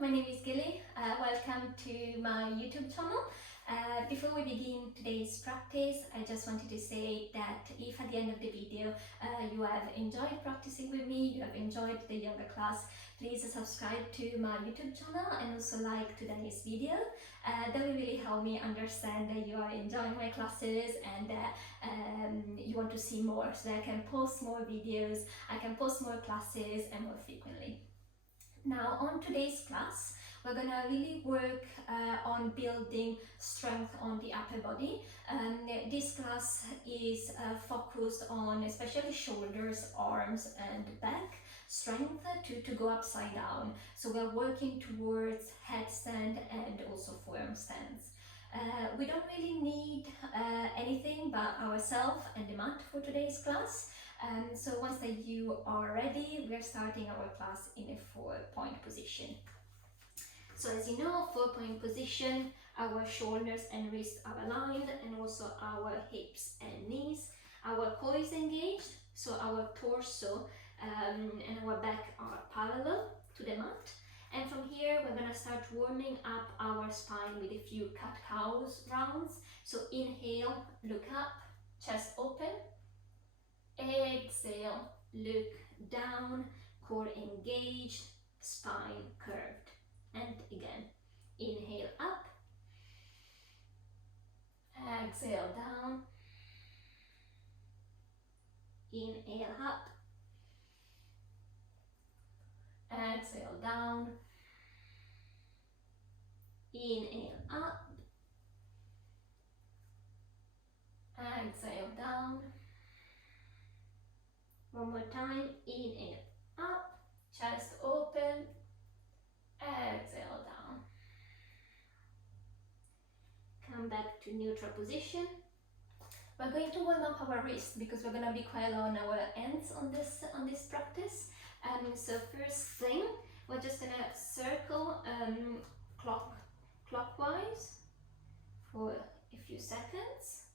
my name is Gilly. Welcome to my YouTube channel. Before we begin today's practice, I just wanted to say that if at the end of the video you have enjoyed practicing with me, you have enjoyed the yoga class, please subscribe to my YouTube channel and also like today's video. That will really help me understand that you are enjoying my classes and that you want to see more, so that I can post more videos, I can post more classes and more frequently. Now on today's class, we're gonna really work on building strength on the upper body. This class is focused on especially shoulders, arms and back strength to go upside down. So we're working towards headstand and also forearm stands. We don't really need anything but ourselves and the mat for today's class. So once that you are ready, we are starting our class in a 4-point position. So as you know, 4-point position, our shoulders and wrists are aligned and also our hips and knees. Our core is engaged, so our torso and our back are parallel to the mat. And from here, we're gonna start warming up our spine with a few cat-cows rounds. So inhale, look up, chest open. Exhale, look down, core engaged, spine curved. And again, inhale up, exhale down, inhale up, exhale down, inhale up, exhale down. One more time, inhale up, chest open, exhale down. Come back to neutral position. We're going to warm up our wrists because we're going to be quite low on our ends on this practice. So first thing, we're just going to circle clockwise for a few seconds.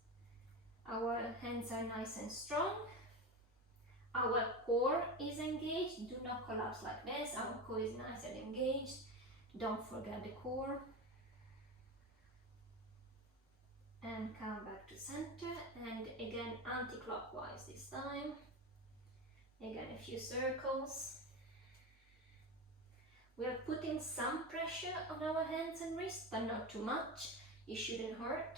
Our hands are nice and strong. Our core is engaged. Do not collapse like this. Our core is nice and engaged. Don't forget the core. And come back to center. And again, anti-clockwise this time. Again, a few circles. We are putting some pressure on our hands and wrists, but not too much. It shouldn't hurt.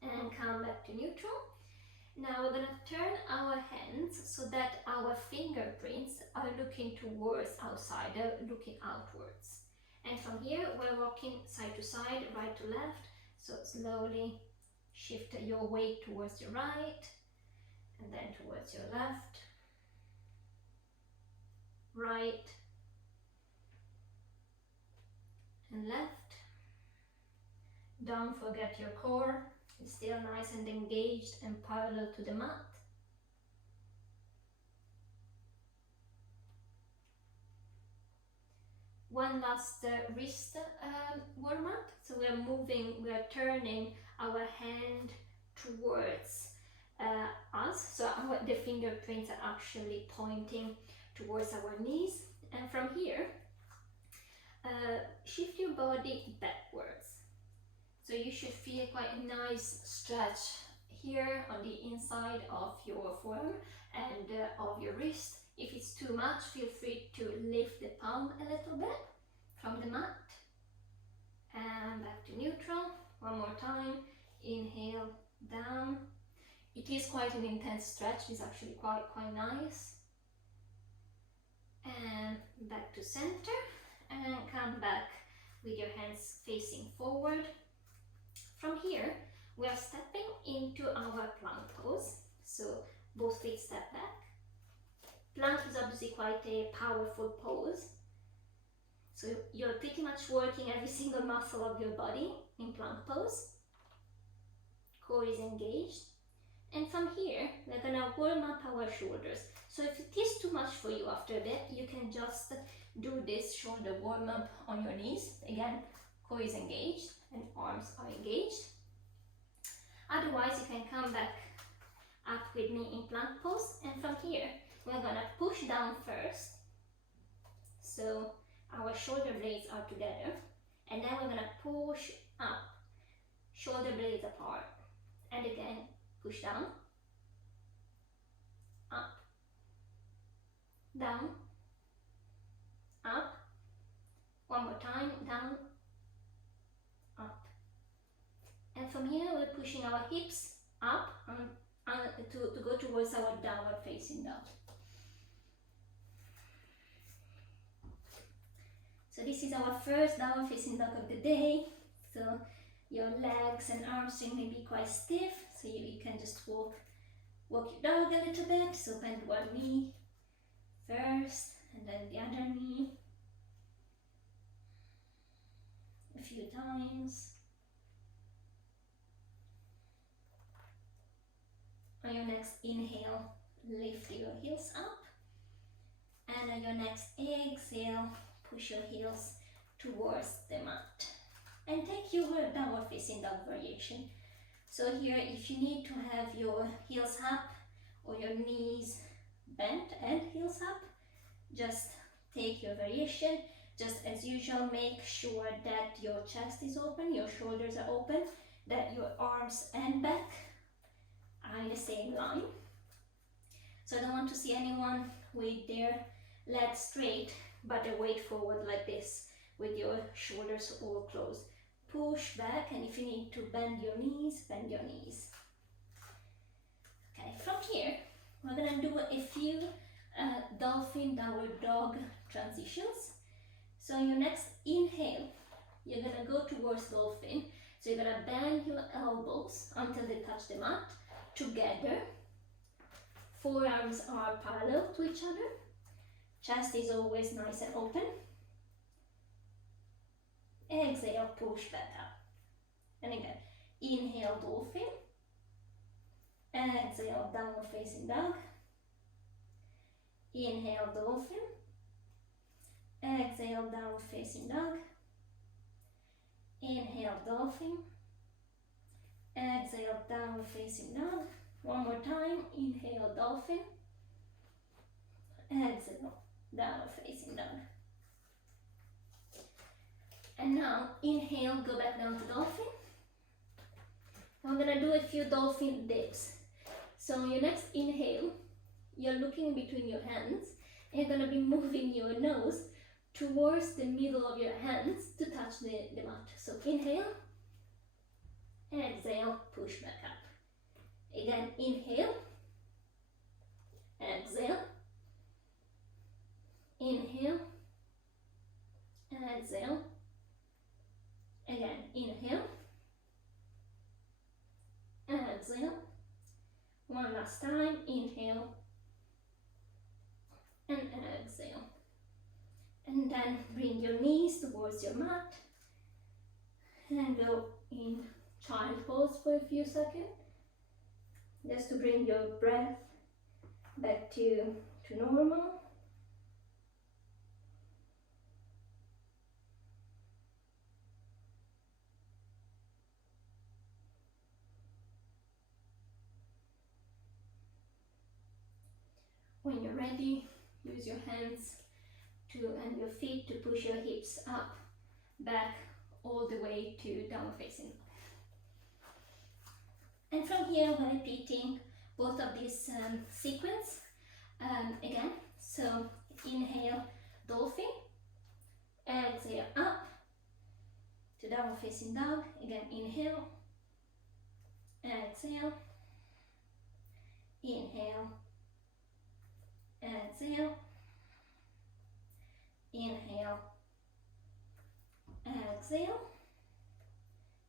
And come back to neutral. Now we're going to turn our hands so that our fingerprints are looking towards outside, they're looking outwards. And from here we're walking side to side, right to left. So slowly shift your weight towards your right and then towards your left, right and left. Don't forget your core. It's still nice and engaged and parallel to the mat. One last wrist warm up. So we are turning our hand towards us. So the fingerprints are actually pointing towards our knees. And from here, shift your body backwards. So you should feel quite a nice stretch here on the inside of your forearm and of your wrist. If it's too much, feel free to lift the palm a little bit from the mat. And back to neutral. One more time. Inhale down. It is quite an intense stretch. It's actually quite nice. And back to center. And come back with your hands facing forward. From here, we are stepping into our plank pose. So both feet step back. Plank is obviously quite a powerful pose. So you're pretty much working every single muscle of your body in plank pose. Core is engaged. And from here, we're gonna warm up our shoulders. So if it is too much for you after a bit, you can just do this shoulder warm up on your knees. Again, core is engaged and arms are engaged. Otherwise, you can come back up with me in plank pose, and from here we're gonna push down first so our shoulder blades are together, and then we're gonna push up, shoulder blades apart, and again push down, up, down, up, one more time, down, up. And from here we're pushing our hips up to go towards our downward facing dog. So this is our first downward facing dog of the day. So your legs and arms may be quite stiff, so you can just walk your dog a little bit. So bend one knee first and then the other knee a few times. On your next inhale, lift your heels up, and on your next exhale, push your heels towards the mat and take your downward facing dog variation. So here, if you need to have your heels up or your knees bent and heels up, just take your variation. Just as usual, make sure that your chest is open, your shoulders are open, that your arms and back are in the same line. So I don't want to see anyone with their legs straight but their weight forward like this with your shoulders all closed. Push back, and if you need to bend your knees, bend your knees. Okay, from here we're gonna do a few dolphin downward dog transitions. So your next inhale, you're gonna go towards dolphin. So you're gonna bend your elbows until they touch the mat together. Forearms are parallel to each other. Chest is always nice and open. Exhale, push back up. And again, inhale, dolphin. Exhale, downward facing dog. Inhale, dolphin. Exhale, downward facing dog. Inhale, dolphin. Exhale, downward facing dog. One more time, inhale, dolphin. Exhale, downward facing dog. And now inhale, go back down to dolphin. We're gonna do a few dolphin dips. So on your next inhale, you're looking between your hands and you're gonna be moving your nose towards the middle of your hands to touch the mat. So inhale, exhale, push back up. Again, inhale, exhale, inhale, exhale. Again, inhale, exhale. One last time, inhale, and exhale. And then bring your knees towards your mat and go in child pose for a few seconds, just to bring your breath back to normal. When you're ready, use your hands and your feet to push your hips up, back, all the way to downward facing. And from here, we're repeating both of these sequence again. So inhale, dolphin. Exhale, up to downward facing dog. Again, inhale. Exhale. Inhale. Exhale. Inhale. Exhale.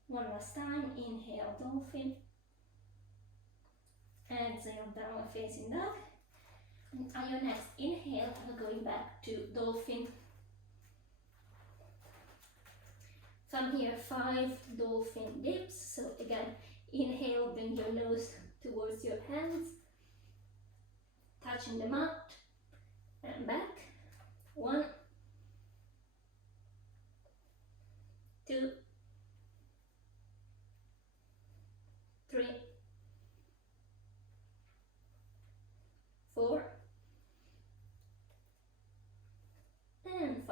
One last time. Inhale, dolphin. Exhale, downward facing dog. And on your next inhale, we're going back to dolphin. From here, 5 dolphin dips. So again, inhale, bring your nose towards your hands, touching the mat, and back. 1, 2, 3, 4, and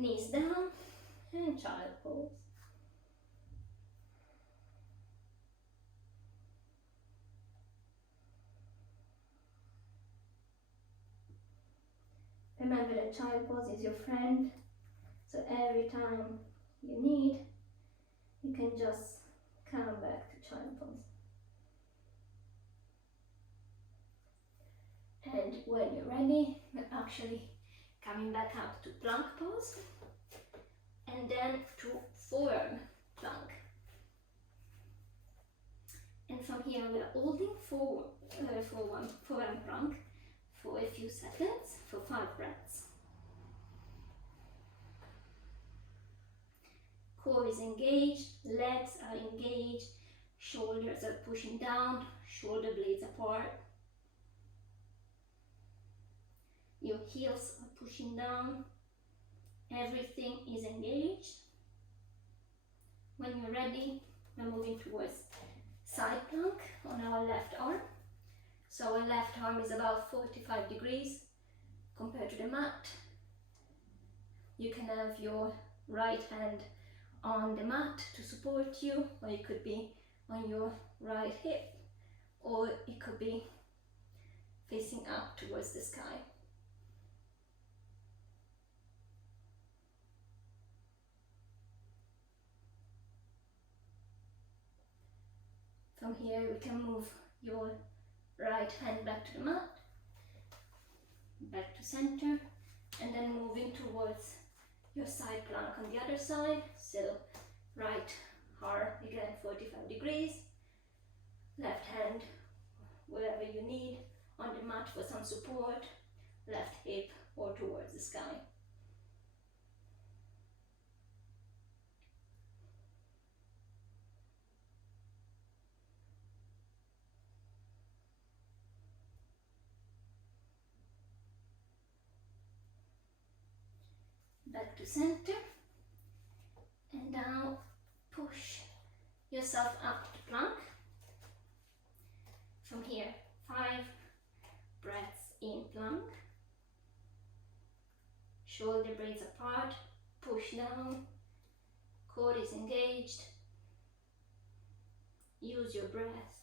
knees down and child pose. Remember that child pose is your friend, so every time you need, you can just come back to child pose. And when you're ready, we're actually coming back up to plank pose, and then to forearm plank. And from here we are holding forearm plank for a few seconds, for 5 breaths. Core is engaged, legs are engaged, shoulders are pushing down, shoulder blades apart. Your heels are pushing down, everything is engaged. When you're ready, we're moving towards side plank on our left arm. So our left arm is about 45 degrees compared to the mat. You can have your right hand on the mat to support you, or it could be on your right hip, or it could be facing up towards the sky. From here we can move your right hand back to the mat, back to center, and then moving towards your side plank on the other side. So right arm again 45 degrees, left hand wherever you need on the mat for some support, left hip or towards the sky. Back to center, and now push yourself up to plank. From here, 5 breaths in plank. Shoulder blades apart, push down, core is engaged. Use your breath.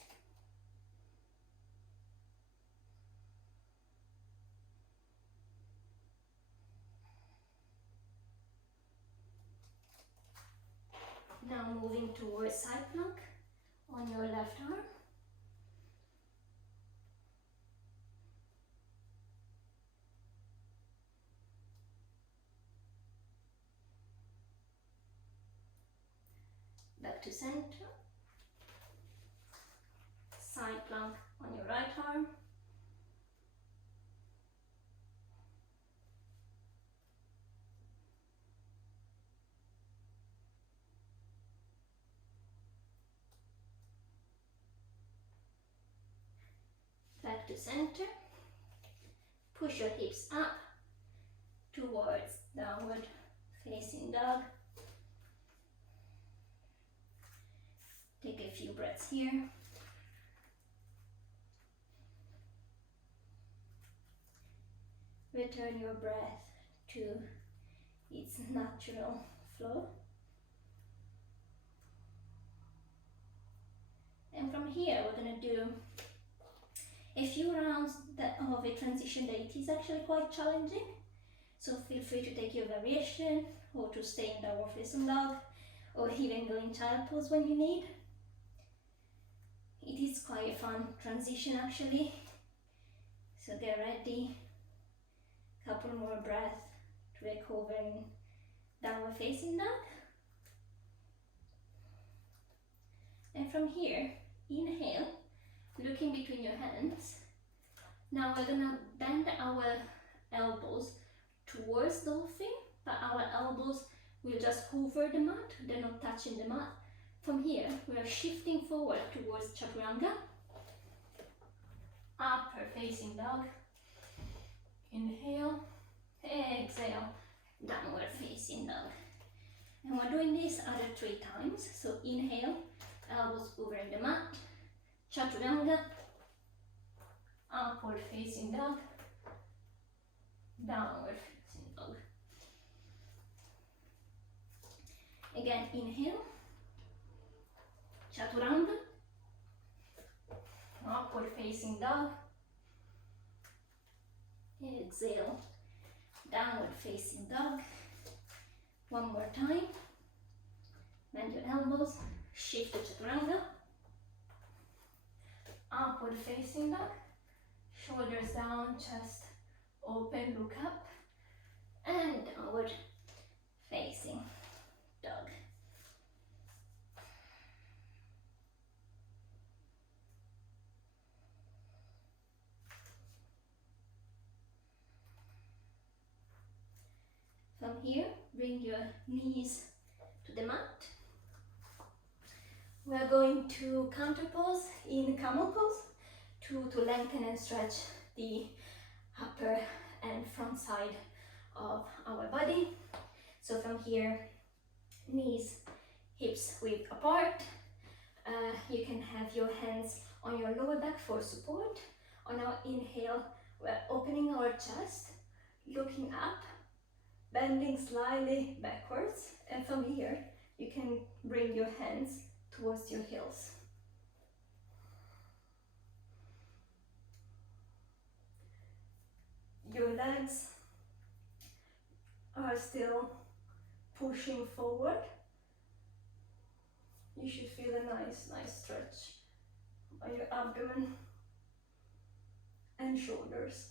Now moving towards side plank on your left arm. Back to center. Side plank on your right arm. Back to center. Push your hips up towards downward facing dog. Take a few breaths here. Return your breath to its natural flow. And from here we're going to do a few rounds of a transition that it is actually quite challenging. So feel free to take your variation, or to stay in downward facing dog, or even go in child pose when you need. It is quite a fun transition actually. So get ready. Couple more breaths to recover in downward facing dog. And from here, inhale, looking between your hands. Now we're gonna bend our elbows towards dolphin, but our elbows will just hover the mat, they're not touching the mat. From here, we are shifting forward towards chaturanga. Upward facing dog. Inhale, exhale, downward facing dog. And we're doing this other 3 times. So inhale, elbows over the mat, chaturanga, upward facing dog, downward facing dog. Again, inhale, chaturanga, upward facing dog. Exhale, downward facing dog. One more time. Bend your elbows, shift to chaturanga. Upward facing dog. Shoulders down, chest open, look up. And downward facing dog. From here, bring your knees to the mat. We are going to counter pose in camel pose to lengthen and stretch the upper and front side of our body. So from here, knees, hips width apart. You can have your hands on your lower back for support. On our inhale, we're opening our chest, looking up, bending slightly backwards, and from here you can bring your hands towards your heels. Your legs are still pushing forward. You should feel a nice stretch on your abdomen and shoulders.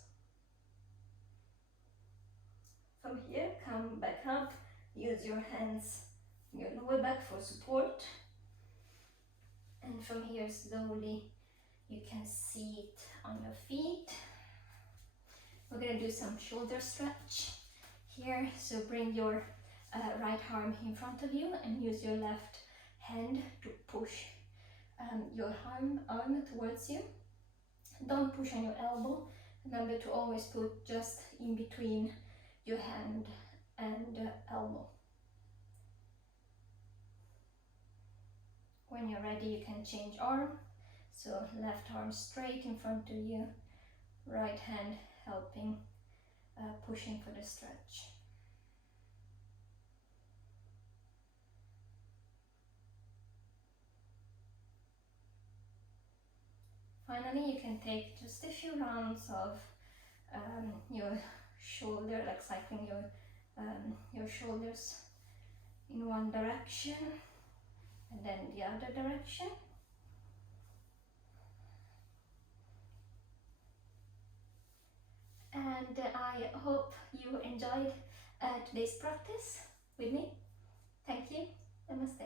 From here, come back up, use your hands on your lower back for support. And from here, slowly, you can sit on your feet. We're gonna do some shoulder stretch here. So bring your right arm in front of you and use your left hand to push your arm towards you. Don't push on your elbow. Remember to always put just in between your hand and elbow. When you're ready, you can change arm. So left arm straight in front of you, right hand helping, pushing for the stretch. Finally, you can take just a few rounds of your shoulder, like cycling your shoulders in one direction and then the other direction. And I hope you enjoyed today's practice with me. Thank you. Namaste.